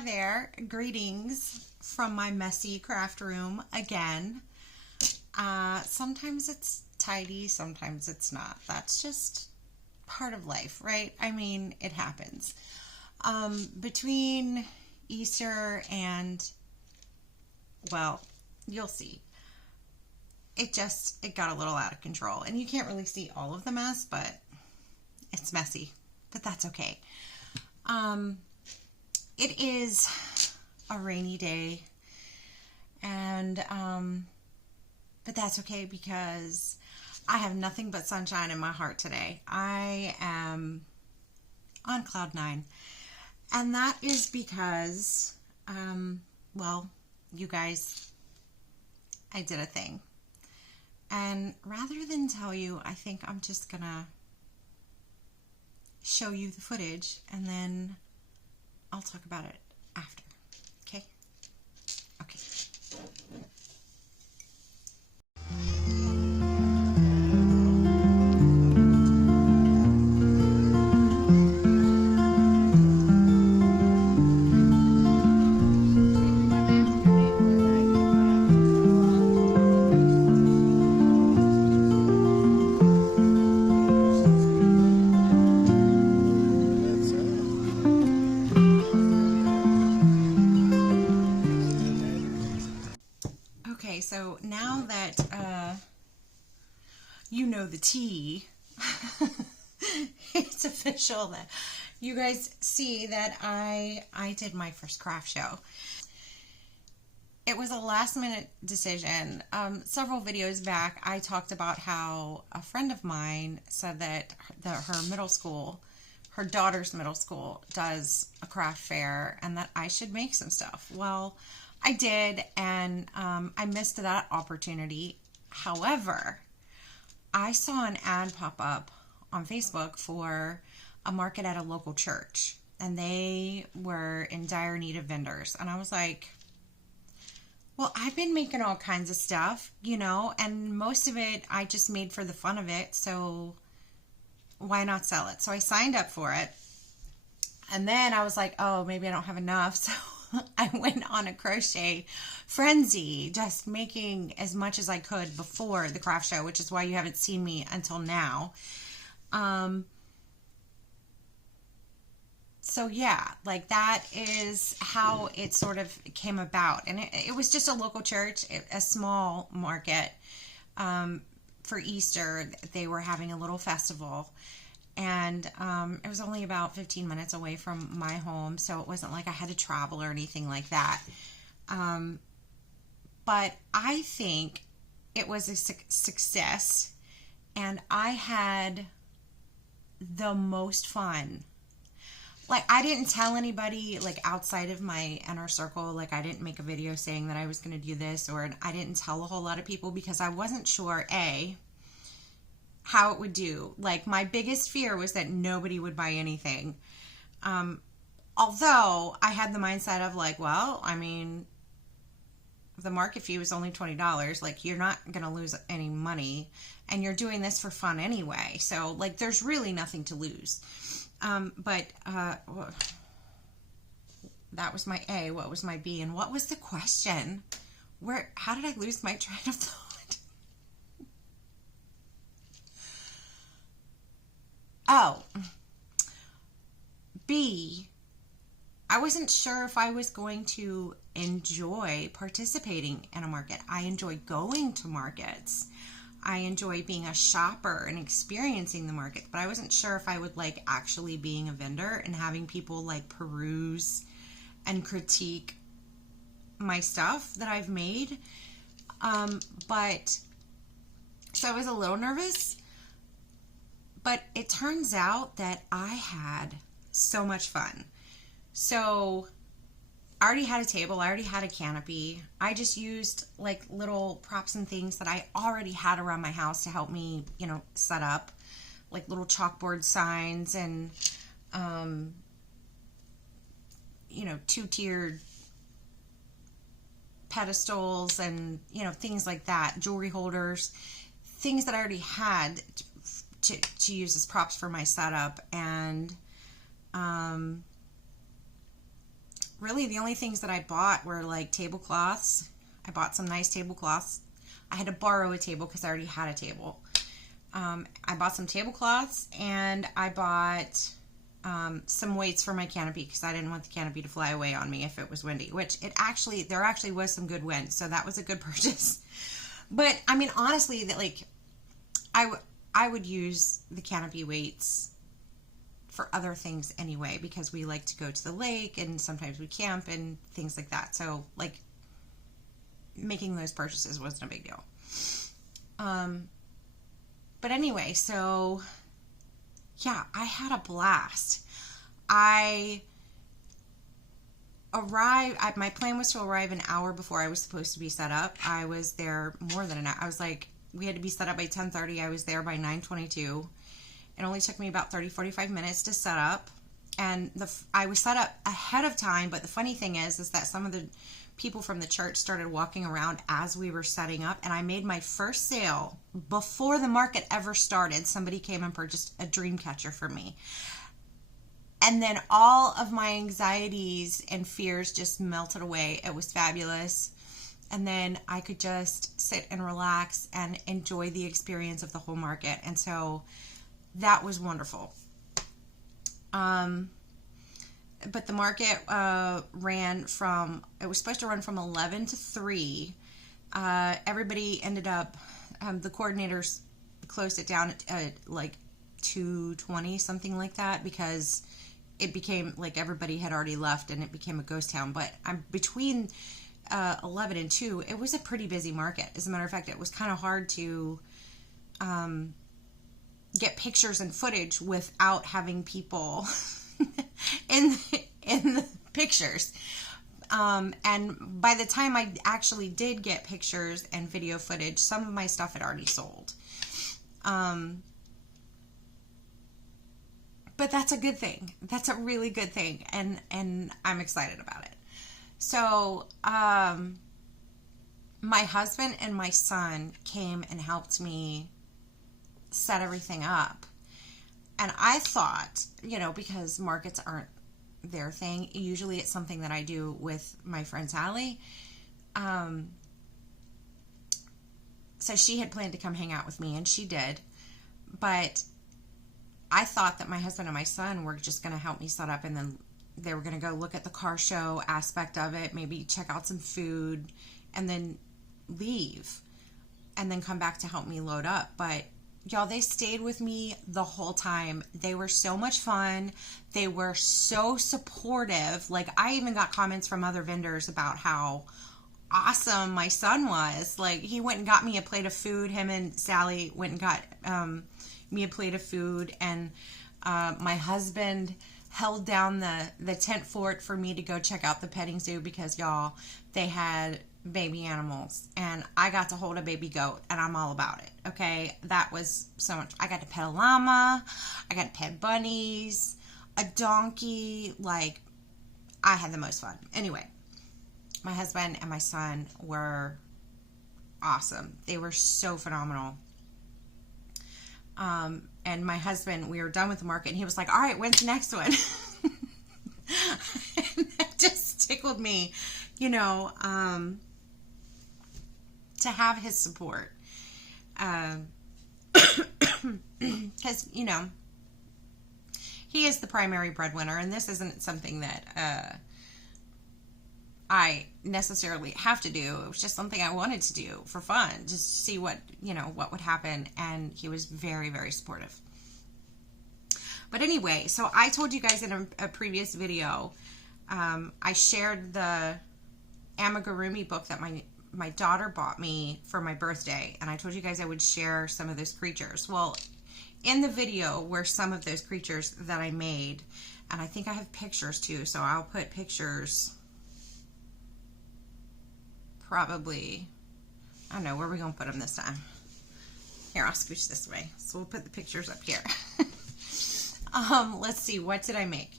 Hi there, greetings from my messy craft room again. Sometimes it's tidy, sometimes it's not. That's just part of life, right? I mean, it happens. Between Easter and, well, you'll see. It got a little out of control. And you can't really see all of the mess, but it's messy. But that's okay. It is a rainy day, and but that's okay because I have nothing but sunshine in my heart today. I am on cloud nine, and that is because, well, you guys, I did a thing, and rather than tell you, I think I'm just gonna show you the footage, and then I'll talk about it after. Okay? Okay. Okay, so now that you know the tea, it's official that you guys see that I did my first craft show. It was a last minute decision. Several videos back, I talked about how a friend of mine said that her middle school, her daughter's middle school, does a craft fair and that I should make some stuff. Well, I did, and I missed that opportunity. However, I saw an ad pop up on Facebook for a market at a local church, and they were in dire need of vendors. And I was like, well, I've been making all kinds of stuff, you know, and most of it I just made for the fun of it, so why not sell it? So I signed up for it, and then I was like, oh, maybe I don't have enough, so I went on a crochet frenzy, just making as much as I could before the craft show, which is why you haven't seen me until now. So yeah, like that is how it sort of came about. And it was just a local church, a small market. For Easter, they were having a little festival. And it was only about 15 minutes away from my home, so it wasn't like I had to travel or anything like that. But I think it was a success, and I had the most fun. Like, I didn't tell anybody, like, outside of my inner circle. Like, I didn't make a video saying that I was going to do this, or I didn't tell a whole lot of people because I wasn't sure, A, how it would do. Like, my biggest fear was that nobody would buy anything. Although I had the mindset of like, well, I mean, the market fee was only $20. Like, you're not going to lose any money, and you're doing this for fun anyway. So, like, there's really nothing to lose. But that was my A. What was my B? And what was the question? How did I lose my train of thought? Oh, B, I wasn't sure if I was going to enjoy participating in a market. I enjoy going to markets. I enjoy being a shopper and experiencing the market, but I wasn't sure if I would like actually being a vendor and having people like peruse and critique my stuff that I've made. But so I was a little nervous. But it turns out that I had so much fun. So I already had a table. I already had a canopy. I just used like little props and things that I already had around my house to help me, you know, set up. Like little chalkboard signs and, you know, two-tiered pedestals and, you know, things like that. Jewelry holders. Things that I already had to use as props for my setup. And really the only things that I bought were like tablecloths. I bought some nice tablecloths. I had to borrow a table because I already had a table. I bought some tablecloths, and I bought some weights for my canopy because I didn't want the canopy to fly away on me if it was windy, which there actually was some good wind, so that was a good purchase. But I mean, honestly, that like I would use the canopy weights for other things anyway, because we like to go to the lake and sometimes we camp and things like that. So like making those purchases wasn't a big deal. But anyway, so yeah, I had a blast. I arrived, my plan was to arrive an hour before I was supposed to be set up. I was there more than an hour. I was like, we had to be set up by 10:30. I was there by 9:22. It only took me about 30-45 minutes to set up. And I was set up ahead of time, but the funny thing is that some of the people from the church started walking around as we were setting up, and I made my first sale before the market ever started. Somebody came and purchased a dream catcher for me. And then all of my anxieties and fears just melted away. It was fabulous. And then I could just sit and relax and enjoy the experience of the whole market. And so that was wonderful. But the market it was supposed to run from 11 to 3. Everybody ended up, the coordinators closed it down at like 2:20, something like that, because it became like everybody had already left and it became a ghost town. But between 11 and 2, it was a pretty busy market. As a matter of fact, it was kind of hard to get pictures and footage without having people in the pictures. And by the time I actually did get pictures and video footage, some of my stuff had already sold. But that's a good thing. That's a really good thing. And I'm excited about it. So, my husband and my son came and helped me set everything up. And I thought, because markets aren't their thing, usually it's something that I do with my friend Sally. So she had planned to come hang out with me, and she did. But I thought that my husband and my son were just going to help me set up, and then they were going to go look at the car show aspect of it, maybe check out some food, and then leave, and then come back to help me load up. But y'all, they stayed with me the whole time. They were so much fun. They were so supportive. Like, I even got comments from other vendors about how awesome my son was. Like, he went and got me a plate of food. Him and Sally went and got me a plate of food. And my husband held down the tent fort for me to go check out the petting zoo because, y'all, they had baby animals, and I got to hold a baby goat, and I'm all about it. Okay, that was so much. I got to pet a llama, I got to pet bunnies, a donkey. Like, I had the most fun. Anyway, my husband and my son were awesome. They were so phenomenal. And my husband, we were done with the market, and he was like, all right, when's the next one? And that just tickled me, to have his support. Because, he is the primary breadwinner, and this isn't something that I necessarily have to do. It was just something I wanted to do for fun, just to see what would happen, and he was very, very supportive. But anyway, so I told you guys in a previous video, I shared the amigurumi book that my daughter bought me for my birthday, and I told you guys I would share some of those creatures. Well, in the video were some of those creatures that I made, and I think I have pictures too, so I'll put pictures probably, I don't know, where are we going to put them this time? Here, I'll scooch this way, so we'll put the pictures up here. Let's see, what did I make?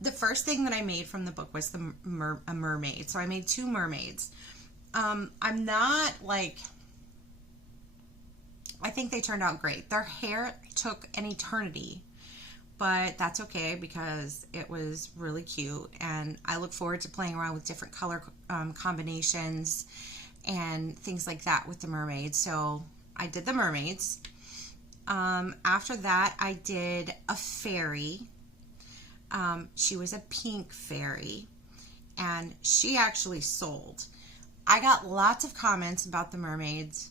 The first thing that I made from the book was a mermaid. So I made 2 mermaids. I'm not like, I think they turned out great. Their hair took an eternity, but that's okay because it was really cute, and I look forward to playing around with different color combinations and things like that with the mermaids. So I did the mermaids. After that, I did a fairy. She was a pink fairy, and she actually sold. I got lots of comments about the mermaids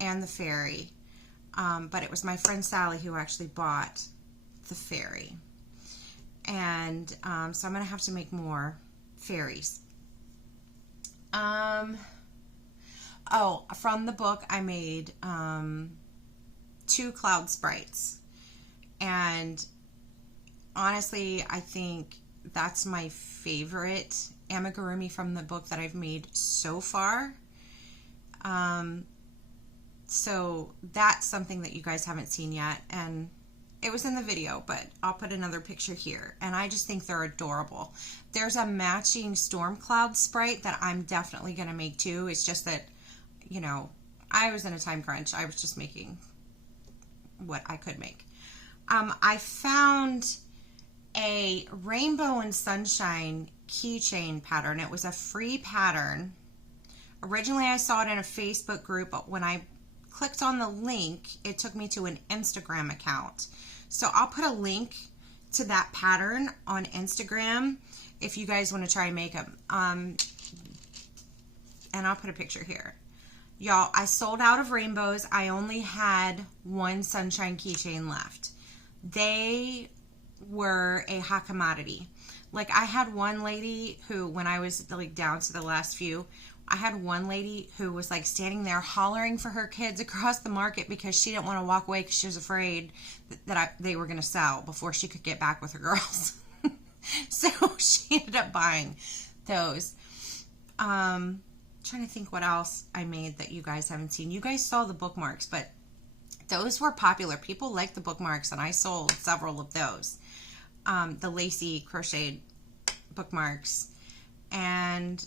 and the fairy, but it was my friend Sally who actually bought the fairy. And so I'm going to have to make more fairies. Oh, from the book, I made 2 cloud sprites. And honestly, I think that's my favorite amigurumi from the book that I've made so far. So that's something that you guys haven't seen yet, and it was in the video, but I'll put another picture here, and I just think they're adorable. There's a matching storm cloud sprite that I'm definitely going to make too. It's just that, you know, I was in a time crunch. I was just making what I could make. I found a rainbow and sunshine keychain pattern. It was a free pattern. Originally I saw it in a Facebook group, but when I clicked on the link, it took me to an Instagram account. So I'll put a link to that pattern on Instagram if you guys want to try and make them. And I'll put a picture here. Y'all, I sold out of rainbows. I only had 1 sunshine keychain left. They were a hot commodity. Like, I had one lady who, when I was like down to the last few, I had one lady who was like standing there hollering for her kids across the market because she didn't want to walk away because she was afraid that they were going to sell before she could get back with her girls. So she ended up buying those. Trying to think what else I made that you guys haven't seen. You guys saw the bookmarks, but those were popular. People liked the bookmarks, and I sold several of those. The lacy crocheted bookmarks. And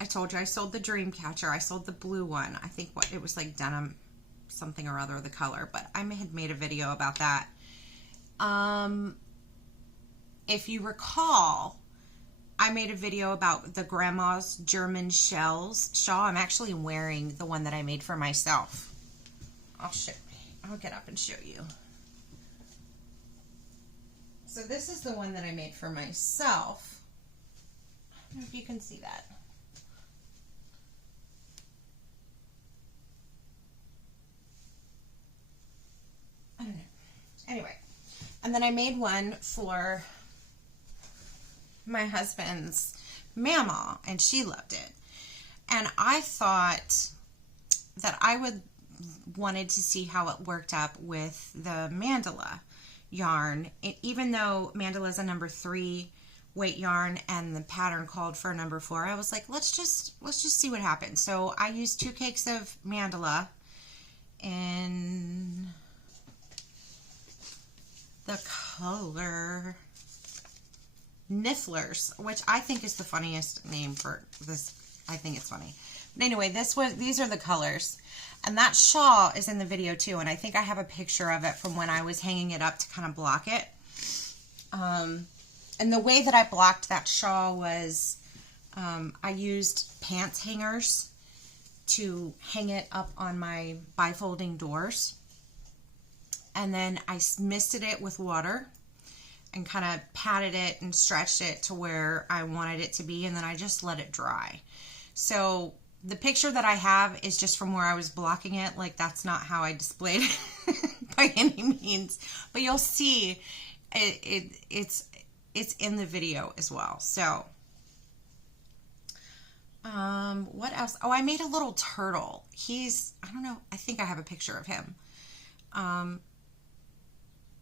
I told you I sold the dream catcher. I sold the blue one. I think it was like denim something or other, the color, but I had made a video about that. If you recall, I made a video about the grandma's German shawl. I'm actually wearing the one that I made for myself. I'll get up and show you. So this is the one that I made for myself. I don't know if you can see that. I don't know. Anyway, and then I made one for my husband's mama, and she loved it. And I thought that I wanted to see how it worked up with the mandala yarn. Even though mandala is a number 3 weight yarn and the pattern called for a number 4, I was like, let's just see what happens. So I used 2 cakes of mandala in the color Nifflers, which I think is the funniest name for this. I think it's funny. But anyway, these are the colors. And that shawl is in the video too, and I think I have a picture of it from when I was hanging it up to kind of block it. And the way that I blocked that shawl was I used pants hangers to hang it up on my bifolding doors. And then I misted it with water and kind of patted it and stretched it to where I wanted it to be, and then I just let it dry. So the picture that I have is just from where I was blocking it. Like, that's not how I displayed it by any means, but you'll see it's in the video as well. So what else? Oh, I made a little turtle. I don't know, I think I have a picture of him.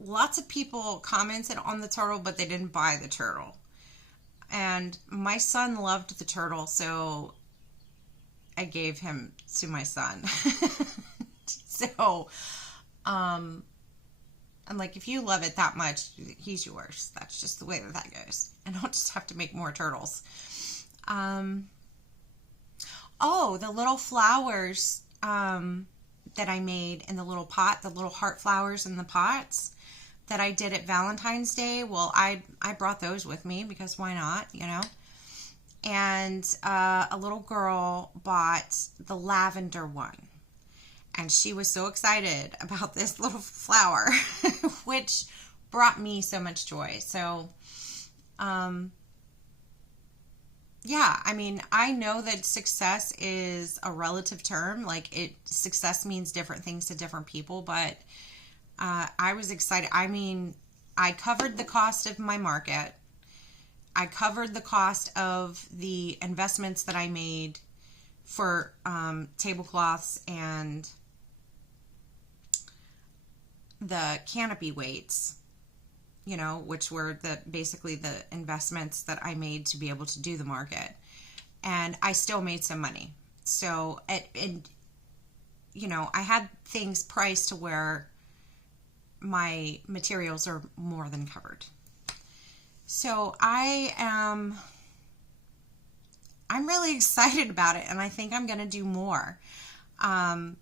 Lots of people commented on the turtle, but they didn't buy the turtle. And my son loved the turtle, so I gave him to my son. So, I'm like, if you love it that much, he's yours. That's just the way that goes. And I'll just have to make more turtles. Oh, the little flowers that I made in the little pot, the little heart flowers in the pots. that I did at Valentine's Day. Well, I brought those with me because why not, you know? And a little girl bought the lavender one. And she was so excited about this little flower, which brought me so much joy. So, yeah, I mean, I know that success is a relative term. Like, success means different things to different people, but I was excited. I mean, I covered the cost of my market. I covered the cost of the investments that I made for tablecloths and the canopy weights, you know, which were basically the investments that I made to be able to do the market. And I still made some money. So, you know, I had things priced to where my materials are more than covered. So I'm really excited about it, and I think I'm going to do more. I'm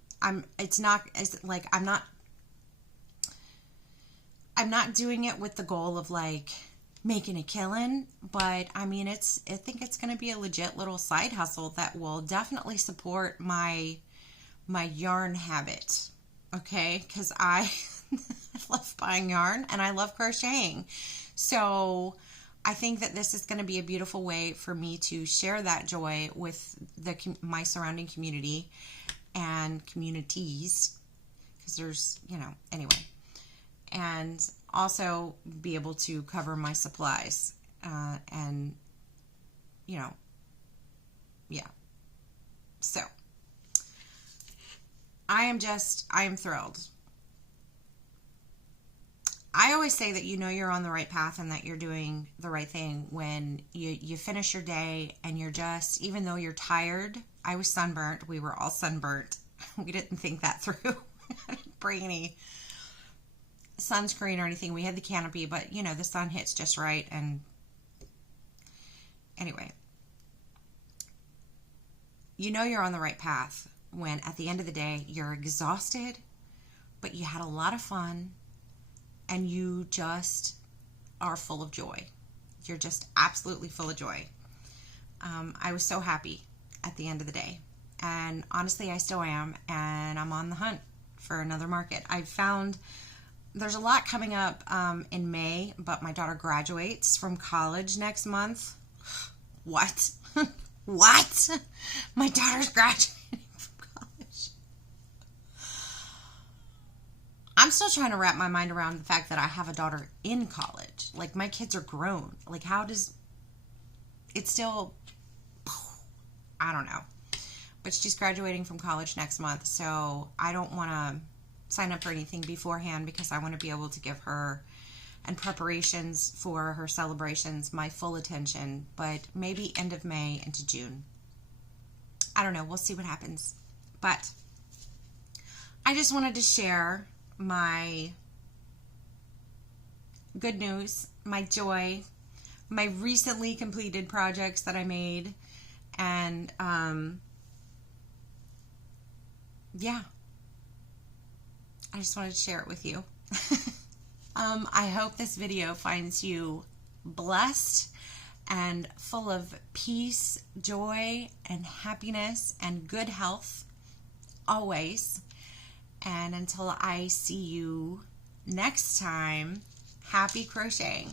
not doing it with the goal of like making a killing, but I mean, I think it's going to be a legit little side hustle that will definitely support my yarn habit. Okay. 'Cause I love buying yarn and I love crocheting. So I think that this is going to be a beautiful way for me to share that joy with my surrounding community and communities, because there's, you know, anyway. And also be able to cover my supplies, and, you know, yeah. So I am thrilled. I always say that you know you're on the right path and that you're doing the right thing when you finish your day and you're just, even though you're tired. I was sunburnt. We were all sunburnt. We didn't think that through. I didn't bring any sunscreen or anything. We had the canopy, but you know, the sun hits just right. And anyway, you know you're on the right path when at the end of the day you're exhausted, but you had a lot of fun and you just are full of joy. You're just absolutely full of joy. I was so happy at the end of the day, and honestly I still am, and I'm on the hunt for another market. I've found there's a lot coming up in May, but my daughter graduates from college next month. What? What? My daughter's graduating from college. I'm still trying to wrap my mind around the fact that I have a daughter in college. Like, my kids are grown. Like, how does it still, I don't know. But she's graduating from college next month, so I don't want to sign up for anything beforehand because I want to be able to give her, and preparations for her celebrations, my full attention. But maybe end of May into June. I don't know. We'll see what happens. But I just wanted to share my good news, my joy, my recently completed projects that I made, and yeah, I just wanted to share it with you. I hope this video finds you blessed and full of peace, joy, and happiness, and good health always. And until I see you next time, happy crocheting.